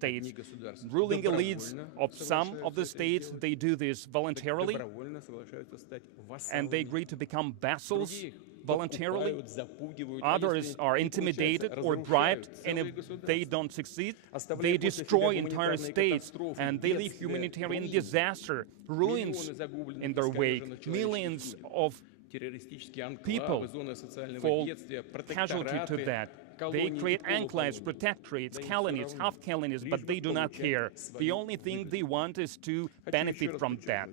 states. Ruling elites of some of the states, they do this voluntarily, and they agree to become vassals voluntarily. Others are intimidated or bribed, and if they don't succeed, they destroy entire states, and they leave humanitarian disaster, ruins in their wake. Millions of people fall casualty to that. They create enclaves, protectorates, colonies, half-colonies, but they do not care. The only thing they want is to benefit from that.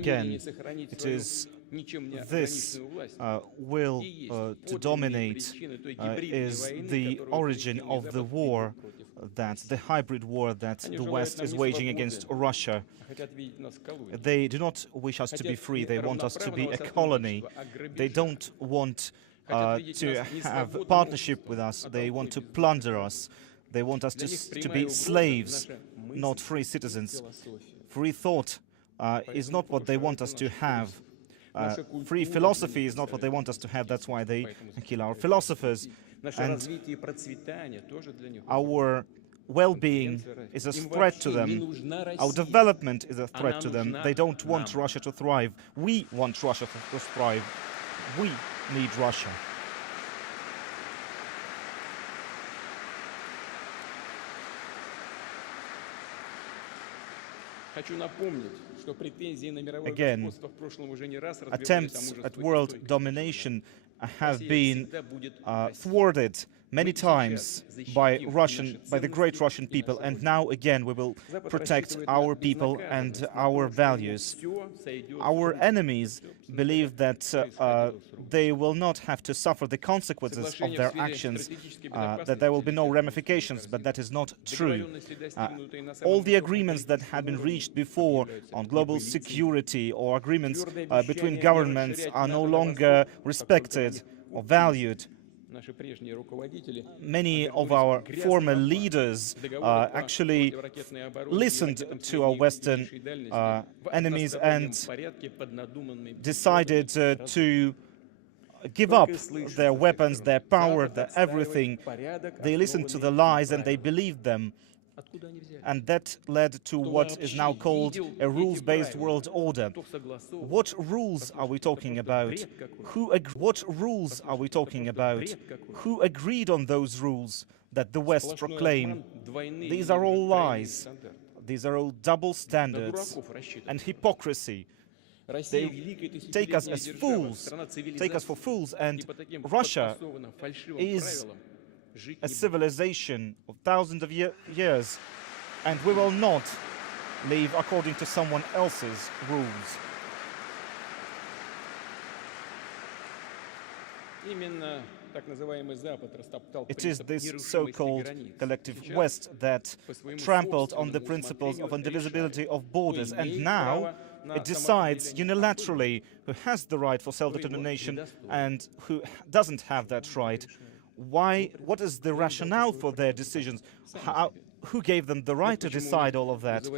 Again, it is this will to dominate is the origin of the war, the hybrid war that the West is waging against Russia. They do not wish us to be free. They want us to be a colony. They don't want to have a partnership with us. They want to plunder us. They want us to be slaves, not free citizens. Free thought is not what they want us to have. Free philosophy is not what they want us to have. That's why they kill our philosophers. And our well-being is a threat to them. Our development is a threat to them. They don't want Russia to thrive. We want Russia to thrive. We need Russia. Again, attempts at world domination have been thwarted many times by the great Russian people, and now again we will protect our people and our values. Our enemies believe that they will not have to suffer the consequences of their actions, that there will be no ramifications, but that is not true. All the agreements that had been reached before on global security or agreements between governments are no longer respected or valued. Many of our former leaders actually listened to our Western enemies and decided to give up their weapons, their power, their everything. They listened to the lies and they believed them. And that led to what is now called a rules-based world order. What rules are we talking about? What rules are we talking about? Who agreed on those rules that the West proclaim? These are all lies. These are all double standards and hypocrisy. They take us as fools, take us for fools, and Russia is a civilization of thousands of years, and we will not live according to someone else's rules. It is this so-called collective West that trampled on the principles of indivisibility of borders, and now it decides unilaterally who has the right for self-determination and who doesn't have that right. Why? What is the rationale for their decisions? Who gave them the right to decide all of that?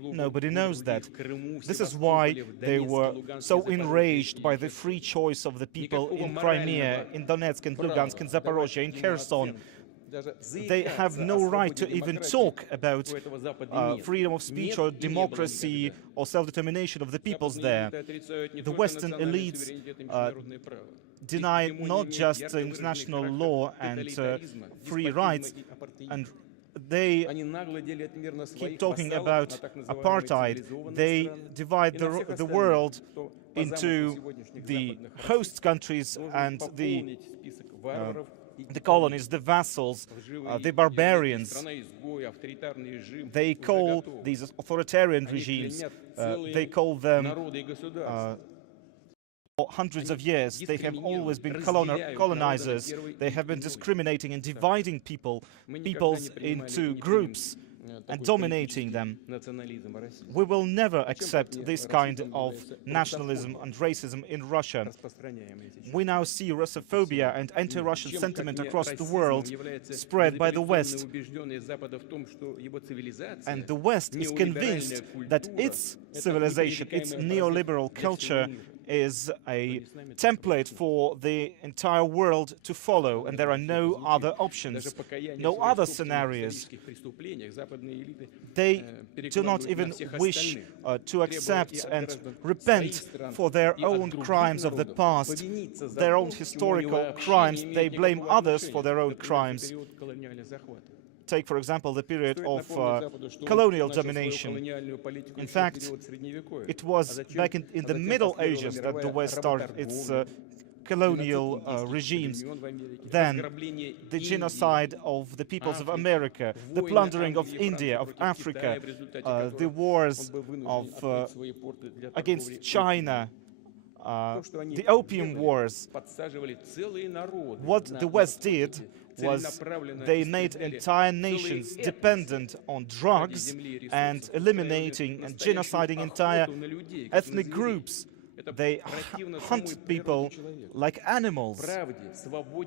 Nobody knows that. This is why they were so enraged by the free choice of the people in Crimea, in Donetsk, in Lugansk, in Zaporozhye, in Kherson. They have no right to even talk about freedom of speech or democracy or self-determination of the peoples there. The Western elites deny not just international law and free rights, and they keep talking about apartheid. They divide the world into the host countries and the colonies, the vassals, the barbarians. They call these authoritarian regimes, they call them for hundreds of years. They have always been colonizers. They have been discriminating and dividing peoples into groups and dominating them. We will never accept this kind of nationalism and racism in Russia. We now see Russophobia and anti-Russian sentiment across the world spread by the West. And the West is convinced that its civilization, its neoliberal culture, is a template for the entire world to follow, and there are no other options, no other scenarios. They do not even wish to accept and repent for their own crimes of the past, their own historical crimes. They blame others for their own crimes. Take, for example, the period of colonial domination. In fact, it was back in the Middle Ages that the West started its colonial regimes. Then the genocide of the peoples of America, the plundering of India, of Africa, the wars against China, the Opium Wars. What the West did was they made entire nations dependent on drugs and eliminating and genociding entire ethnic groups. They hunt people like animals.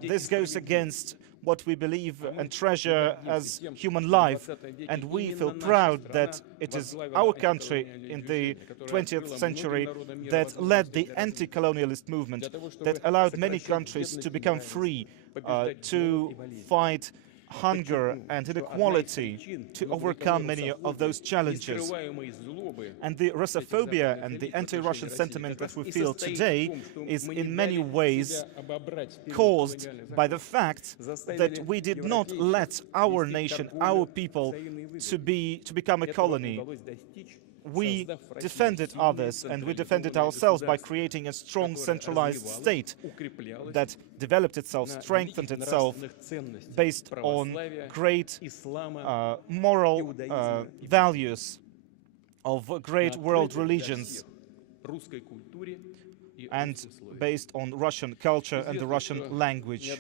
This goes against what we believe and treasure as human life, and we feel proud that it is our country in the 20th century that led the anti-colonialist movement, that allowed many countries to become free, to fight hunger and inequality, to overcome many of those challenges. And the Russophobia and the anti-Russian sentiment that we feel today is in many ways caused by the fact that we did not let our nation, our people, to become a colony. We defended others and we defended ourselves by creating a strong centralized state that developed itself, strengthened itself based on great moral values of great world religions and based on Russian culture and the Russian language.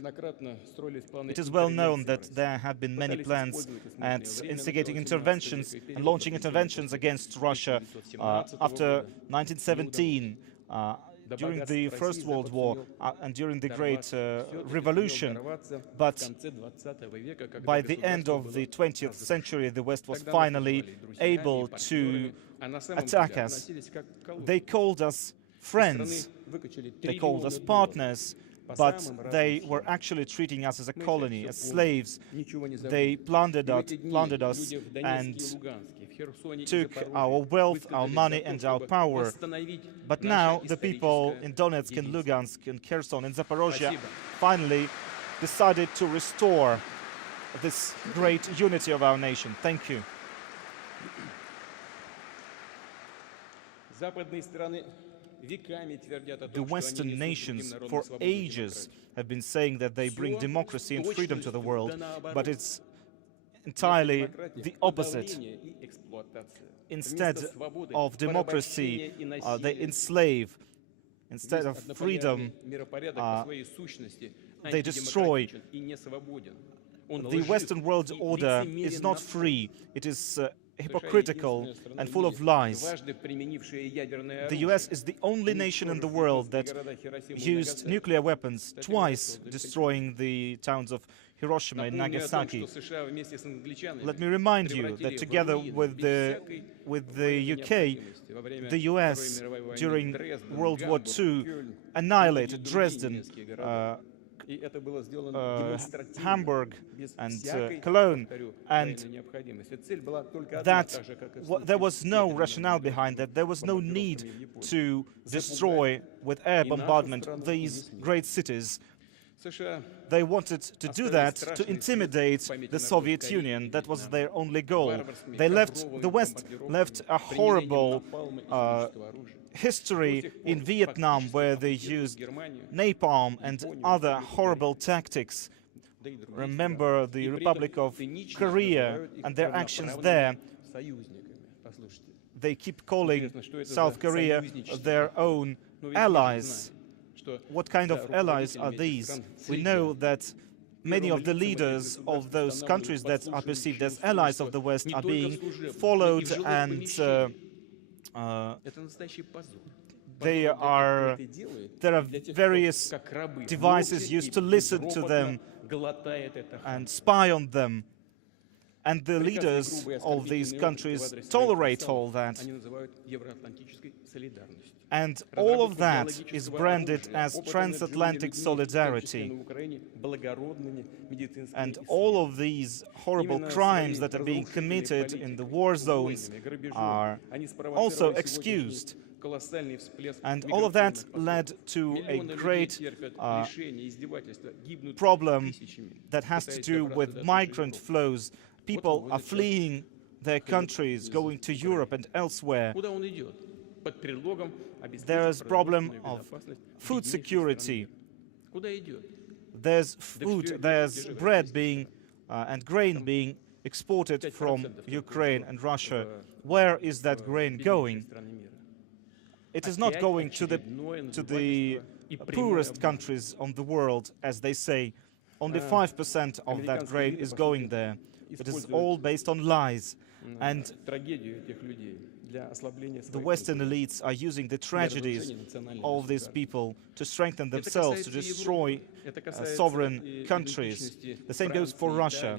It is well known that there have been many plans at instigating interventions and launching interventions against Russia after 1917, during the First World War and during the Great Revolution. But by the end of the 20th century, the West was finally able to attack us. They called us friends, they called us partners, but they were actually treating us as a colony, as slaves. They plundered us and took our wealth, our money and our power. But now the people in Donetsk and Lugansk and Kherson and Zaporozhye finally decided to restore this great unity of our nation. Thank you. The Western nations for ages have been saying that they bring democracy and freedom to the world, but it's entirely the opposite. Instead of democracy, they enslave. Instead of freedom, they destroy. The Western world order is not free. It is hypocritical and full of lies. The US is the only nation in the world that used nuclear weapons, twice destroying the towns of Hiroshima and Nagasaki. Let me remind you that together with the UK, the US during World War II annihilated Dresden, Hamburg and Cologne, and that there was no rationale behind that. There was no need to destroy with air bombardment these great cities. They wanted to do that to intimidate the Soviet Union. That was their only goal. The West left a horrible history in Vietnam, where they used napalm and other horrible tactics. Remember the Republic of Korea and their actions there. They keep calling South Korea their own allies. What kind of allies are these? We know that many of the leaders of those countries that are perceived as allies of the West are being followed, and there are various devices used to listen to them and spy on them. And the leaders of these countries tolerate all that. And all of that is branded as transatlantic solidarity. And all of these horrible crimes that are being committed in the war zones are also excused. And all of that led to a great problem that has to do with migrant flows. People are fleeing their countries, going to Europe and elsewhere. There is a problem of food security. There's food, there's bread being and grain being exported from Ukraine and Russia. Where is that grain going? It is not going to the poorest countries on the world, as they say. Only 5% of that grain is going there. It is all based on lies. And the Western elites are using the tragedies of these people to strengthen themselves, to destroy sovereign countries. The same goes for Russia,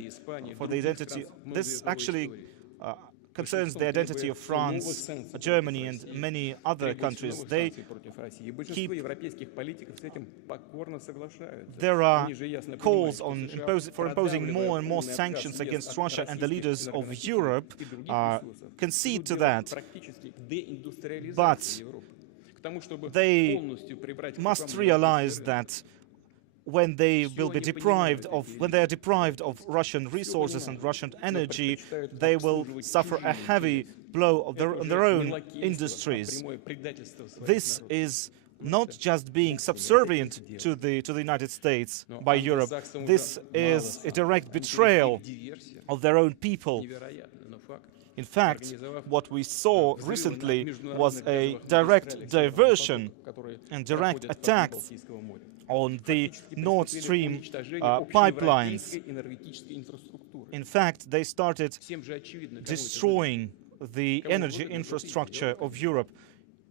for the identity. This actually concerns the identity of France, Germany, and many other countries. They keep. There are calls on for imposing more and more sanctions against Russia, and the leaders of Europe concede to that. But they must realize that when they are deprived of Russian resources and Russian energy, they will suffer a heavy blow on their own industries. This is not just being subservient to the United States by Europe. This is a direct betrayal of their own people. In fact, what we saw recently was a direct diversion and direct attack on the Nord Stream pipelines. In fact, they started destroying the energy infrastructure of Europe.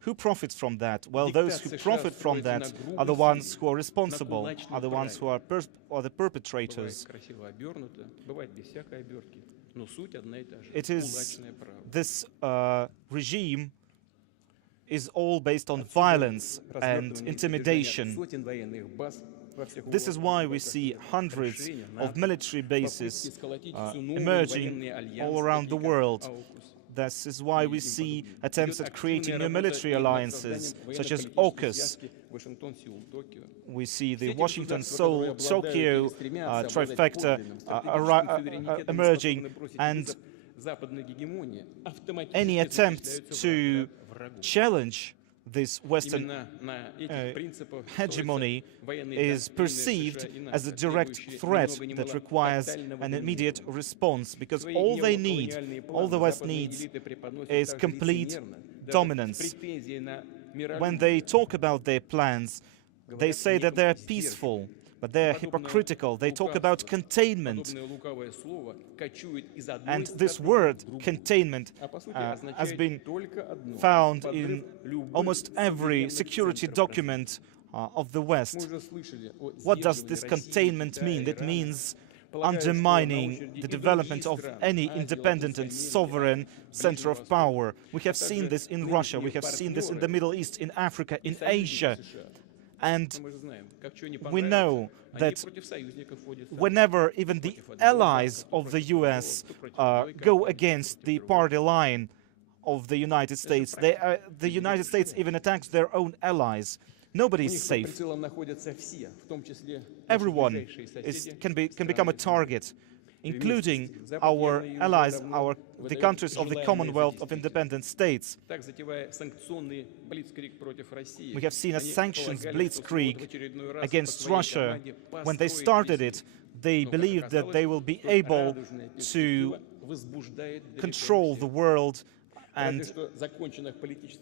Who profits from that? Well, those who profit from that are the ones who are responsible, are the ones who are the perpetrators. It is this regime is all based on violence and intimidation. This is why we see hundreds of military bases emerging all around the world. This is why we see attempts at creating new military alliances, such as AUKUS. We see the Washington-Seoul-Tokyo trifecta emerging, and any attempt to challenge this Western hegemony is perceived as a direct threat that requires an immediate response, because all they need, all the West needs, is complete dominance. When they talk about their plans, they say that they're peaceful, but they're hypocritical. They talk about containment. And this word, containment, has been found in almost every security document of the West. What does this containment mean? It means undermining the development of any independent and sovereign center of power. We have seen this in Russia, we have seen this in the Middle East, in Africa, in Asia. And we know that whenever even the allies of the US go against the party line of the United States, the United States even attacks their own allies. Nobody is safe. Everyone can become a target, including our allies, the countries of the Commonwealth of Independent States. We have seen a sanctions blitzkrieg against Russia. When they started it, they believed that they will be able to control the world and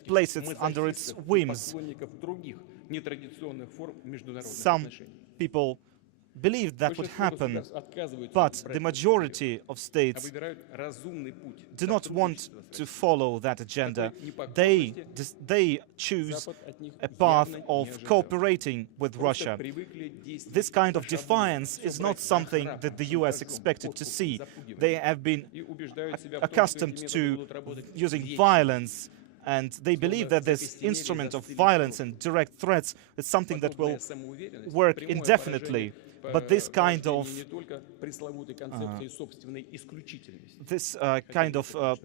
place it under its whims. Some people believed that would happen, but the majority of states do not want to follow that agenda. They choose a path of cooperating with Russia. This kind of defiance is not something that the US expected to see. They have been accustomed to using violence, and they believe that this instrument of violence and direct threats is something that will work indefinitely. But this kind of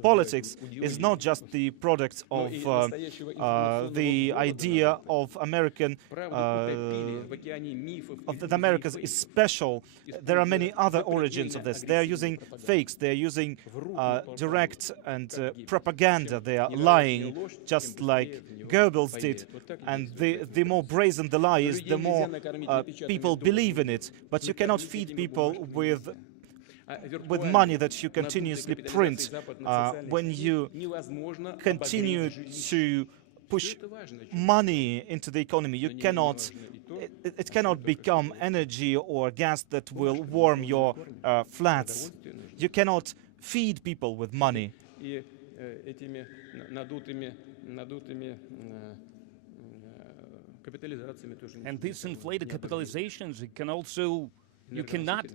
politics is not just the product of the idea of American that America is special. There are many other origins of this. They are using fakes. They are using direct and propaganda. They are lying, just like Goebbels did. And the more brazen the lie is, the more people believe in it. But you cannot feed people with money that you continuously print. When you continue to push money into the economy, you cannot. It cannot become energy or gas that will warm your flats. You cannot feed people with money. And these inflated capitalizations, it can also, you cannot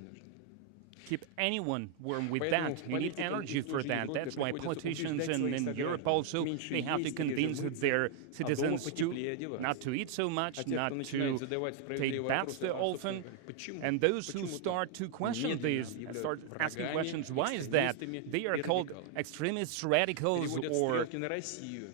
keep anyone warm with that. You need energy for that. That's why politicians in Europe also, they have to convince their citizens to not to eat so much, not to take baths so often. And those who start to question this, start asking questions, why is that? They are called extremists, radicals, or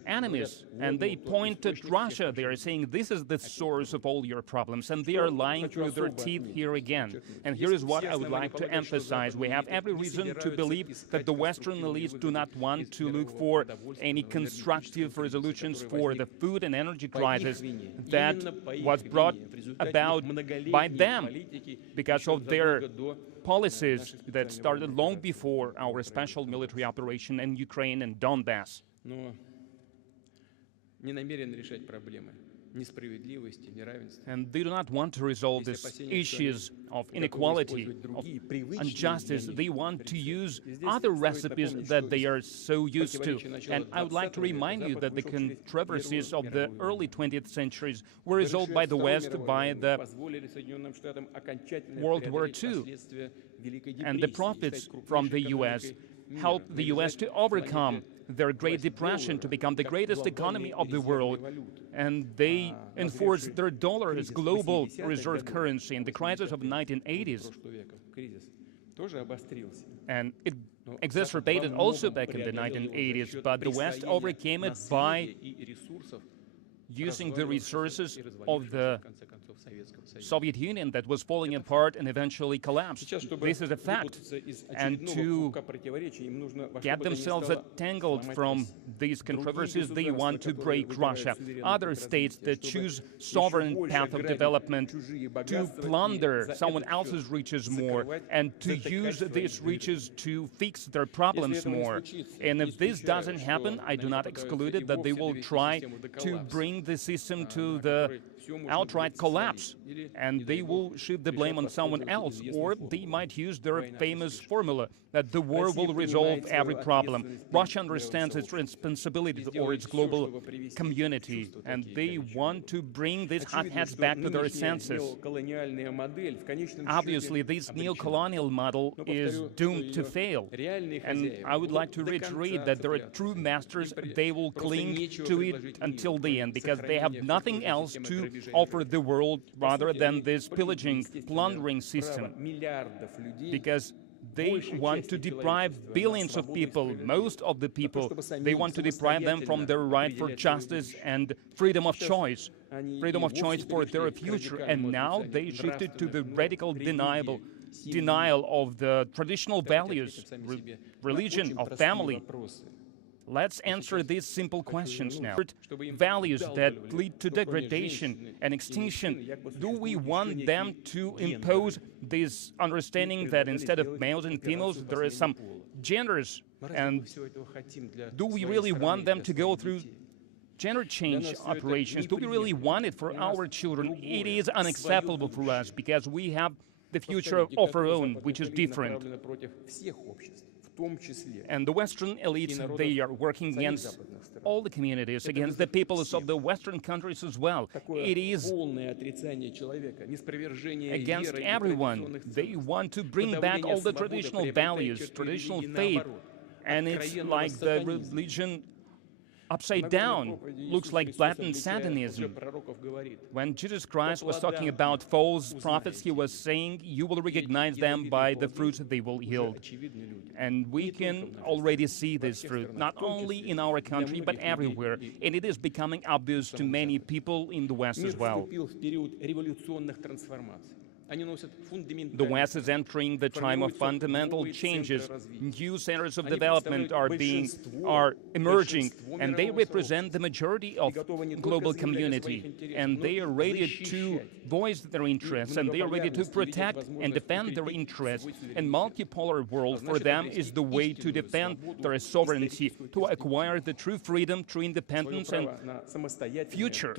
enemies. And they point at Russia. They are saying this is the source of all your problems. And they are lying through their teeth here again. And here is what I would like to emphasize. We have every reason to believe that the Western elites do not want to look for any constructive resolutions for the food and energy crisis that was brought about by them because of their policies that started long before our special military operation in Ukraine and Donbass. And they do not want to resolve these issues of inequality, of injustice. They want to use other recipes that they are so used to. And I would like to remind you that the controversies of the early 20th centuries were resolved by the West by the World War II. And the profits from the US helped the US to overcome their Great Depression, to become the greatest economy of the world, and they enforced their dollar as global reserve currency in the crisis of the 1980s. And it exacerbated also back in the 1980s, but the West overcame it by using the resources of the Soviet Union that was falling apart and eventually collapsed. This is a fact. And to get themselves entangled from these controversies, they want to break Russia. Other states that choose sovereign path of development to plunder someone else's riches more and to use these riches to fix their problems more. And if this doesn't happen, I do not exclude it that they will try to bring the system to the outright collapse, and they will shift the blame on someone else, or they might use their famous formula that the war will resolve every problem. Russia understands its responsibility or its global community, and they want to bring these hotheads back to their senses. Obviously, this neo-colonial model is doomed to fail, and I would like to reiterate that there are true masters. They will cling to it until the end, because they have nothing else to offer the world rather than this pillaging, plundering system, because they want to deprive billions of people, most of the people, they want to deprive them from their right for justice and freedom of choice for their future. And now they shifted to the radical denial of the traditional values, religion, of family. Let's answer these simple questions now. Values that lead to degradation and extinction, do we want them to impose this understanding that instead of males and females, there are some genders? And do we really want them to go through gender change operations? Do we really want it for our children? It is unacceptable for us because we have the future of our own, which is different. And the Western elite, they are working against all the communities, against the peoples of the Western countries as well. It is against everyone. They want to bring back all the traditional values, traditional faith, and it's like the religion upside down, looks like blatant Satanism. When Jesus Christ was talking about false prophets, he was saying, you will recognize them by the fruit they will yield. And we can already see this fruit, not only in our country, but everywhere. And it is becoming obvious to many people in the West as well. The West is entering the time of fundamental changes. New centers of development are emerging, and they represent the majority of global community. And they are ready to voice their interests, and they are ready to protect and defend their interests. And multipolar world for them is the way to defend their sovereignty, to acquire the true freedom, true independence, and future.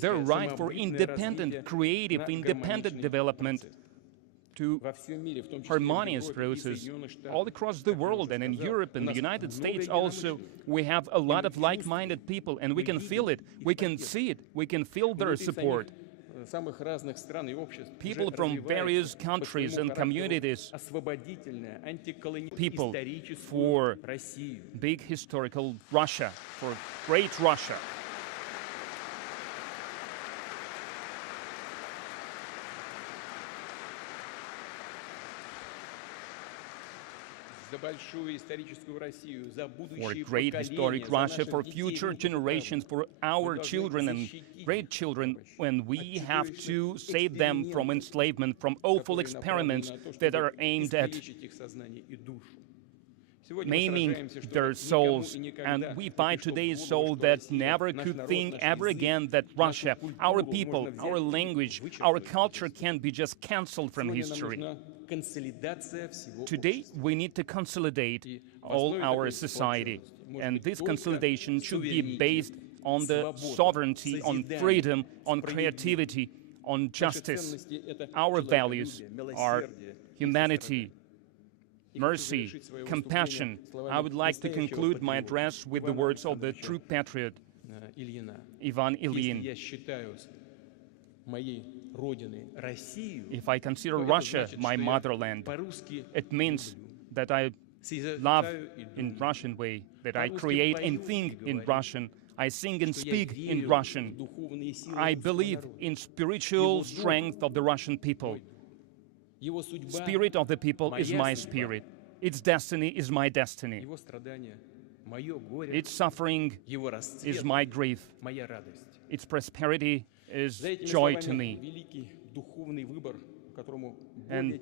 Their right for independent, creative, independent development, to harmonious process all across the world, and in Europe and the United States also. We have a lot of like-minded people, and we can feel it, we can see it, we can feel their support. People from various countries and communities, people for big historical Russia, for great Russia. For great historic Russia, for future generations, for our children and great children, when we have to save them from enslavement, from awful experiments that are aimed at maiming their souls. And we fight today so that never could think ever again that Russia, our people, our language, our culture can be just cancelled from history. Today, we need to consolidate all our society, and this consolidation should be based on the sovereignty, on freedom, on creativity, on justice. Our values are humanity, mercy, compassion. I would like to conclude my address with the words of the true patriot, Ivan Ilyin. If I consider Russia my motherland, it means that I love in Russian way, that I create and think in Russian, I sing and speak in Russian. I believe in spiritual strength of the Russian people. Spirit of the people is my spirit. Its destiny is my destiny. Its suffering is my grief. Its prosperity is joy to me. And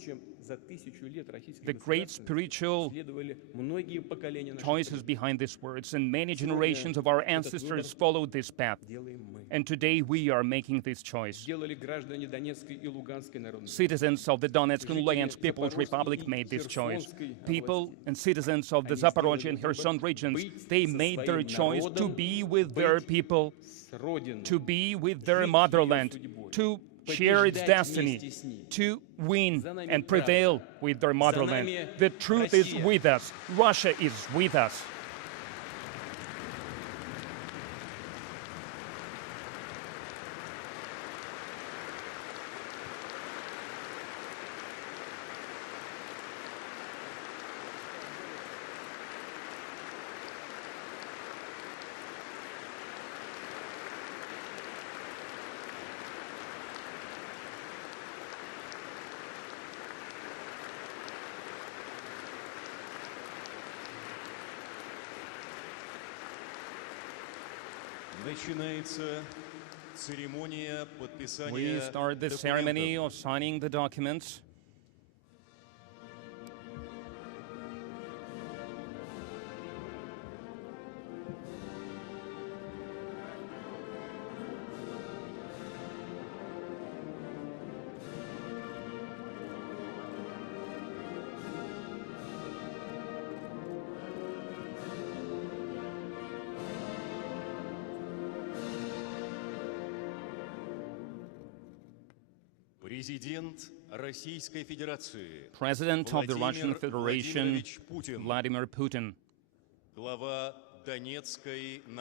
the great spiritual choices behind these words, and many generations of our ancestors followed this path. And today we are making this choice. Citizens of the Donetsk and Lugansk People's Republic made this choice. People and citizens of the Zaporozhye and Kherson regions, they made their choice to be with their people, to be with their motherland, to share its destiny, to win and prevail with their motherland. The truth is with us. Russia is with us. We start the ceremony of signing the documents. Президент President of the Russian Federation, Vladimir Putin,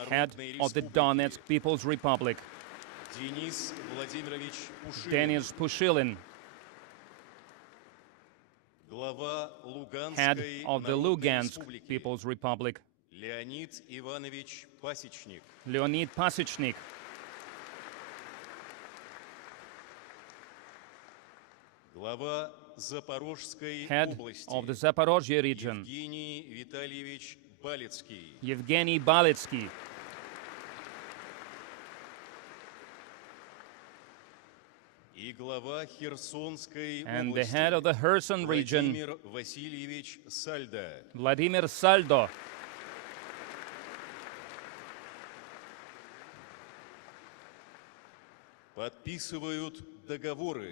head of the Donetsk People's Republic, Denis Pushilin, head of the Lugansk People's Republic, Leonid Pasechnik, head of the Zaporozhye region, Evgeny Baletsky, and the head of the Kherson region, Vladimir Saldo.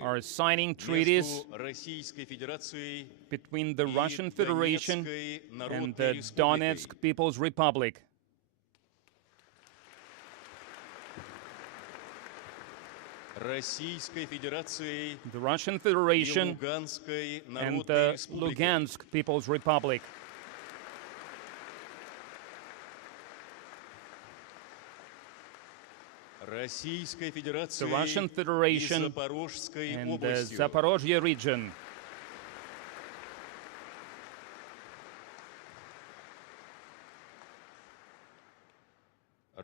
Are signing treaties between the Russian Federation and the Donetsk People's Republic. The Russian Federation and the Lugansk People's Republic. The Russian Federation and the Zaporozhye region.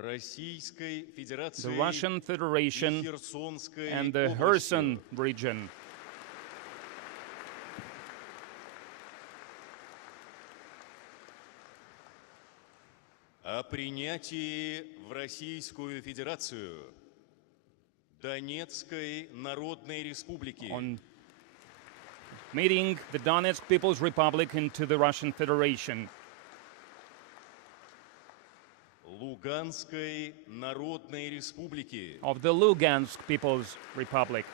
The Russian Federation and the Kherson region. О принятии в Российскую Федерацию Донецкой Народной Республики. On meeting the Donetsk People's Republic into the Russian Federation. Луганской Народной Республики. Of the Lugansk People's Republic.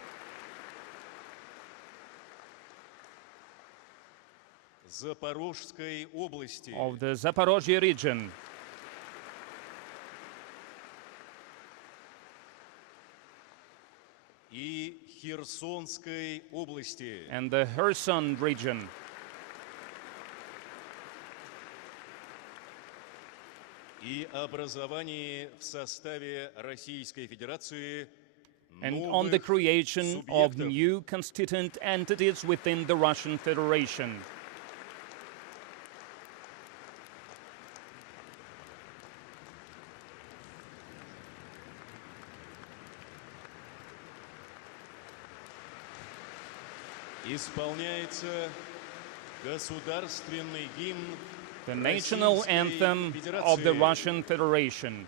Запорожской области. Of the Zaporozhye region. И Херсонской области. And the Kherson region. И образование в составе Российской Федерации and on the creation of new constituent entities within the Russian Federation. Исполняется государственный гимн The national anthem of the Russian Federation.